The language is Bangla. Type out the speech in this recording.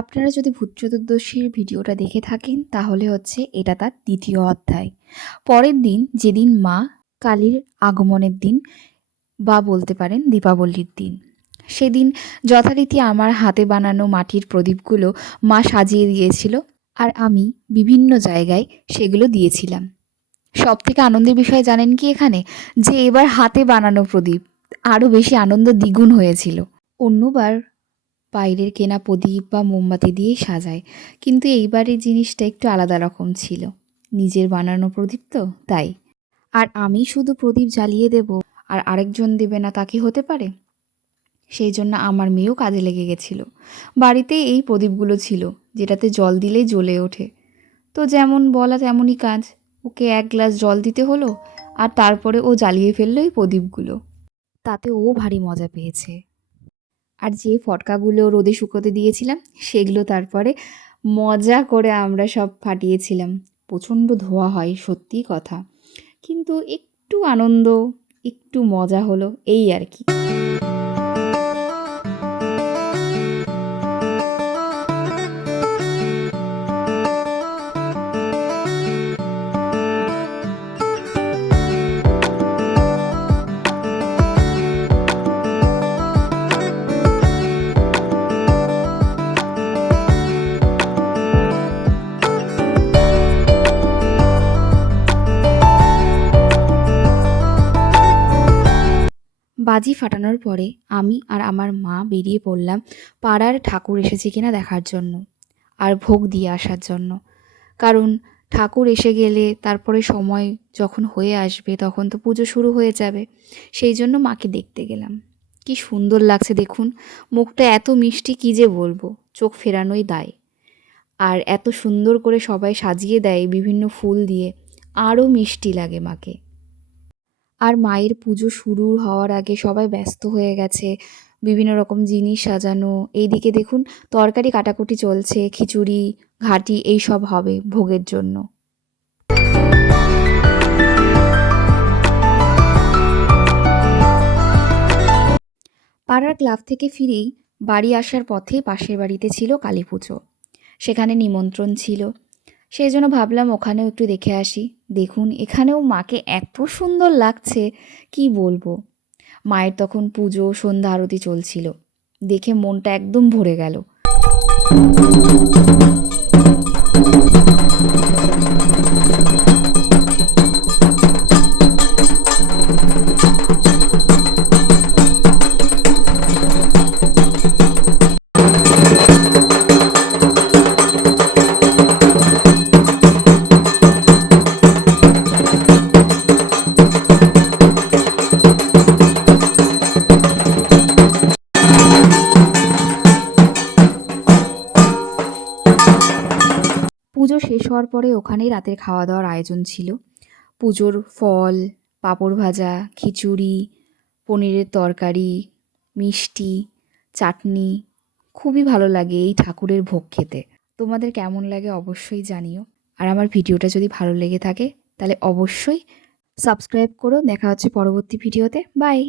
আপনারা যদি ভূত চতুর্দশীর ভিডিওটা দেখে থাকেন তাহলে হচ্ছে এটা তার দ্বিতীয় অধ্যায়। পরের দিন যেদিন মা কালীর আগমনের দিন বা বলতে পারেন দীপাবলির দিন, সেদিন যথারীতি আমার হাতে বানানো মাটির প্রদীপগুলো মা সাজিয়ে দিয়েছিল আর আমি বিভিন্ন জায়গায় সেগুলো দিয়েছিলাম। সব থেকে আনন্দের বিষয় জানেন কি এখানে, যে এবার হাতে বানানো প্রদীপ আরও বেশি আনন্দ দ্বিগুণ হয়েছিল। অন্যবার বাইরের কেনা প্রদীপ বা মোমবাতি দিয়েই সাজায়, কিন্তু এইবারের জিনিসটা একটু আলাদা রকম ছিল। নিজের বানানো প্রদীপ তো তাই। আর আমি শুধু প্রদীপ জ্বালিয়ে দেব আর আরেকজন দেবে না, তা কি হতে পারে? সেই জন্য আমার মেয়েও কাজে লেগে গেছিল। বাড়িতেই এই প্রদীপগুলো ছিল, যেটাতে জল দিলেই জ্বলে ওঠে। তো যেমন বলা তেমনই কাজ, ওকে এক গ্লাস জল দিতে হলো আর তারপরে ও জ্বালিয়ে ফেললো এই প্রদীপগুলো। তাতে ও ভারী মজা পেয়েছে। আর যে ফটকাগুলো রোদে শুকোতে দিয়েছিলাম সেগুলো তারপরে মজা করে আমরা সব ফাটিয়েছিলাম। প্রচণ্ড ধোঁয়া হয়, সত্যিই কথা, কিন্তু একটু আনন্দ, একটু মজা হলো, এই আর কি। বাজি ফাটানোর পরে আমি আর আমার মা বেরিয়ে পড়লাম পাড়ার ঠাকুর এসেছে কিনা দেখার জন্য আর ভোগ দিয়ে আসার জন্য। কারণ ঠাকুর এসে গেলে তারপরে সময় যখন হয়ে আসবে তখন তো পুজো শুরু হয়ে যাবে। সেই জন্য মাকে দেখতে গেলাম। কি সুন্দর লাগছে দেখুন, মুখটা এত মিষ্টি কী যে বলবো, চোখ ফেরানোই দায়। আর এত সুন্দর করে সবাই সাজিয়ে দেয় বিভিন্ন ফুল দিয়ে, আরও মিষ্টি লাগে মাকে। আর মায়ের পুজো শুরু হওয়ার আগে সবাই ব্যস্ত হয়ে গেছে, বিভিন্ন রকম জিনিস সাজানো। এইদিকে দেখুন তরকারি কাটাকুটি চলছে, খিচুড়ি ঘাটি এই সব হবে ভোগের জন্য। পাড়ার ক্লাব থেকে ফিরেই বাড়ি আসার পথে পাশের বাড়িতে ছিল কালী পুজো, সেখানে নিমন্ত্রণ ছিল। সেই জন্য ভাবলাম ওখানেও একটু দেখে আসি। দেখুন এখানেও মাকে এত সুন্দর লাগছে, কি বলবো। মায়ের তখন পুজো সন্ধ্যা আরতি চলছিল, দেখে মনটা একদম ভরে গেল। পুজো শেষ হওয়ার পরে ওখানেই রাতের খাওয়া দাওয়ার আয়োজন ছিল। পুজোর ফল, পাঁপড় ভাজা, খিচুড়ি, পনিরের তরকারি, মিষ্টি, চাটনি। খুবই ভালো লাগে এই ঠাকুরের ভোগ খেতে। তোমাদের কেমন লাগে অবশ্যই জানিও। আর আমার ভিডিওটা যদি ভালো লেগে থাকে তাহলে অবশ্যই সাবস্ক্রাইব করো। দেখা হচ্ছে পরবর্তী ভিডিওতে। বাই।